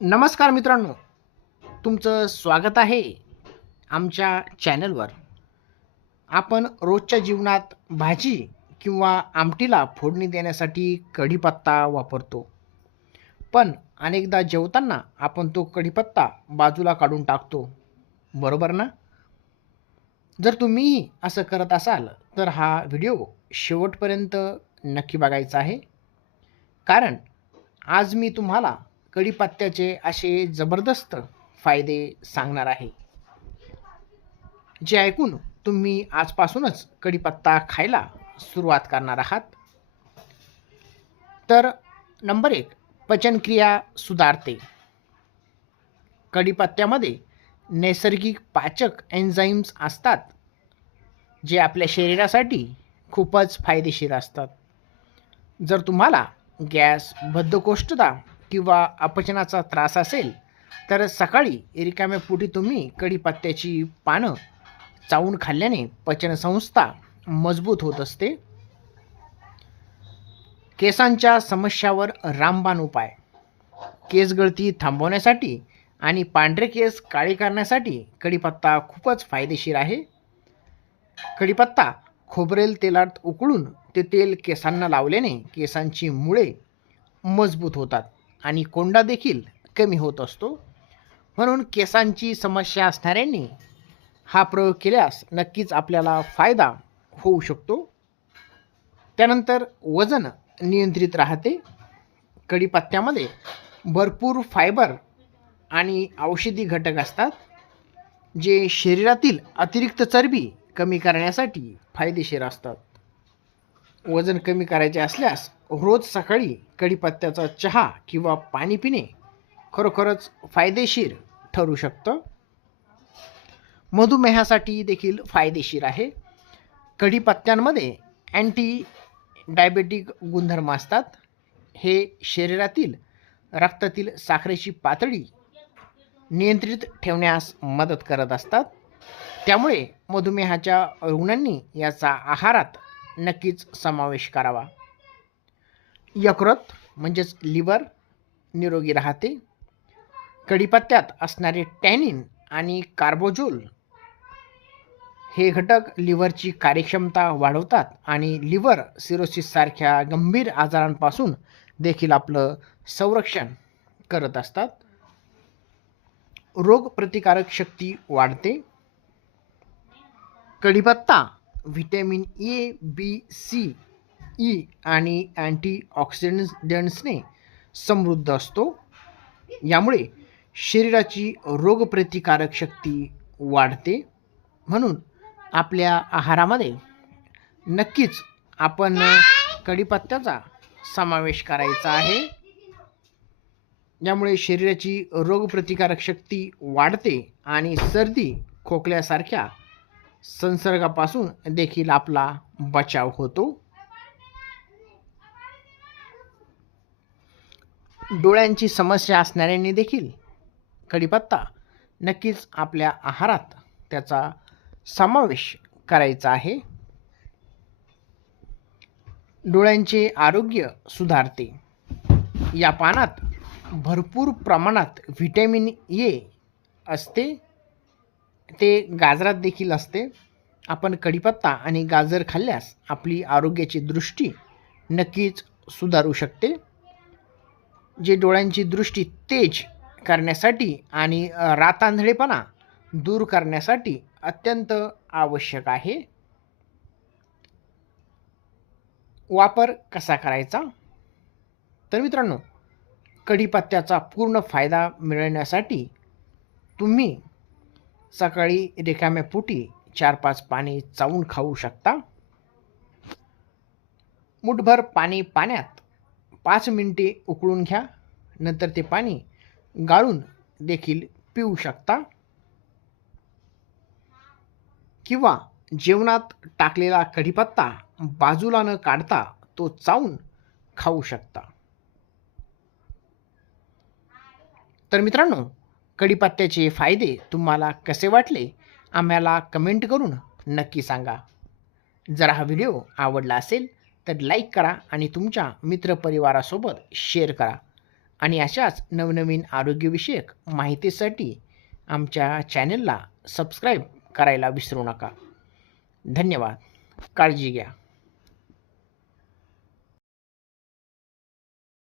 नमस्कार मित्रांनो, तुमचं स्वागत आहे आमच्या चॅनलवर. आपण रोजच्या जीवनात भाजी किंवा आमटीला फोडणी देण्यासाठी कढीपत्ता वापरतो. पण अनेकदा जेवताना आपण तो कढीपत्ता बाजूला काढून टाकतो, बरोबर ना? जर तुम्हीही असं करत असाल तर हा व्हिडिओ शेवटपर्यंत नक्की बघायचा आहे. कारण आज मी तुम्हाला कढीपत्त्याचे असे जबरदस्त फायदे सांगणार आहे, जे ऐकून तुम्ही आजपासूनच कढीपत्ता खायला सुरुवात करणार आहात. तर नंबर 1, पचनक्रिया सुधारते. कढीपत्त्यामध्ये नैसर्गिक पाचक एन्झाईम्स असतात, जे आपल्या शरीरासाठी खूपच फायदेशीर असतात. जर तुम्हाला गॅस, बद्धकोष्ठता किंवा अपचनाचा त्रास असेल तर सकाळी रिकाम्या पोटी तुम्ही कढीपत्त्याची पानं चावून खाल्ल्याने पचनसंस्था मजबूत होत असते. केसांच्या समस्यावर रामबाण उपाय. केस गळती थांबवण्यासाठी आणि पांढरे केस काळे करण्यासाठी कढीपत्ता खूपच फायदेशीर आहे. कढीपत्ता खोबरेल तेलात उकळून ते तेल केसांना लावल्याने केसांची मुळे मजबूत होतात आणि कोंडा देखील कमी होत असतो. म्हणून केसांची समस्या असणाऱ्यांनी हा प्रयोग केल्यास नक्कीच आपल्याला फायदा होऊ शकतो. त्यानंतर वजन नियंत्रित राहते. कढीपत्त्यामध्ये भरपूर फायबर आणि औषधी घटक असतात, जे शरीरातील अतिरिक्त चरबी कमी करण्यासाठी फायदेशीर असतात. वजन कमी करायचे असल्यास रोज सकाळी कढीपत्त्याचा चहा किंवा पाणी पिणे खरोखरच फायदेशीर ठरू शकतं. मधुमेहासाठी देखील फायदेशीर आहे. कढीपत्त्यांमध्ये अँटी डायबेटिक गुणधर्म असतात. हे शरीरातील रक्तातील साखरेची पातळी नियंत्रित ठेवण्यास मदत करत असतात. त्यामुळे मधुमेहाच्या रुग्णांनी याचा आहारात नक्कीच समावेश करावा. यकृत म्हणजेच लिव्हर निरोगी राहते. कढीपत्त्यात असणारे टॅनिन आणि कार्बोजोल हे घटक लिव्हरची कार्यक्षमता वाढवतात आणि लिव्हर सिरोसिस सारख्या गंभीर आजारांपासून देखील आपलं संरक्षण करत असतात. रोगप्रतिकारक शक्ती वाढते. कढीपत्ता vitamin A, B, C, E आणि अँटीऑक्सिडंट्सने समृद्ध असतो. यामुळे शरीराची रोगप्रतिकारक शक्ती वाढते. म्हणून आपल्या आहारामध्ये नक्कीच आपण कढीपत्त्याचा समावेश करायचा आहे. यामुळे शरीराची रोगप्रतिकारक शक्ती वाढते आणि सर्दी, खोकल्यासारख्या संसर्गापासून देखील आपला बचाव होतो. डोळ्यांची समस्या असणाऱ्यांनी देखील कढीपत्ता नक्कीच आपल्या आहारात त्याचा समावेश करायचा आहे. डोळ्यांचे आरोग्य सुधारते. या पानात भरपूर प्रमाणात व्हिटॅमिन ए असते. ते गाजरात देखील असते. आपण कढीपत्ता आणि गाजर खाल्ल्यास आपली आरोग्याची दृष्टी नक्कीच सुधारू शकते, जे डोळ्यांची दृष्टी तेज करण्यासाठी आणि रातांधळेपणा दूर करण्यासाठी अत्यंत आवश्यक आहे. वापर कसा करायचा? तर मित्रांनो, कढीपत्त्याचा पूर्ण फायदा मिळवण्यासाठी तुम्ही सकाळी रिकाम्या पोटी 4-5 पाने चावून खाऊ शकता. मुठभर पाणी पाण्यात 5 मिनिटे उकळून घ्या. नंतर ते पाणी गाळून देखील पिऊ शकता किंवा जेवणात टाकलेला कढीपत्ता बाजूला न काढता तो चावून खाऊ शकता. तर मित्रांनो, कढीपत्त्याचे फायदे तुम्हाला कसे वाटले आम्हाला कमेंट करून नक्की सांगा. जर हा व्हिडिओ आवडला असेल तर लाईक करा आणि तुमच्या मित्रपरिवारासोबत शेअर करा आणि अशाच नवनवीन आरोग्यविषयक माहितीसाठी आमच्या चॅनलला सबस्क्राईब करायला विसरू नका. धन्यवाद. काळजी घ्या.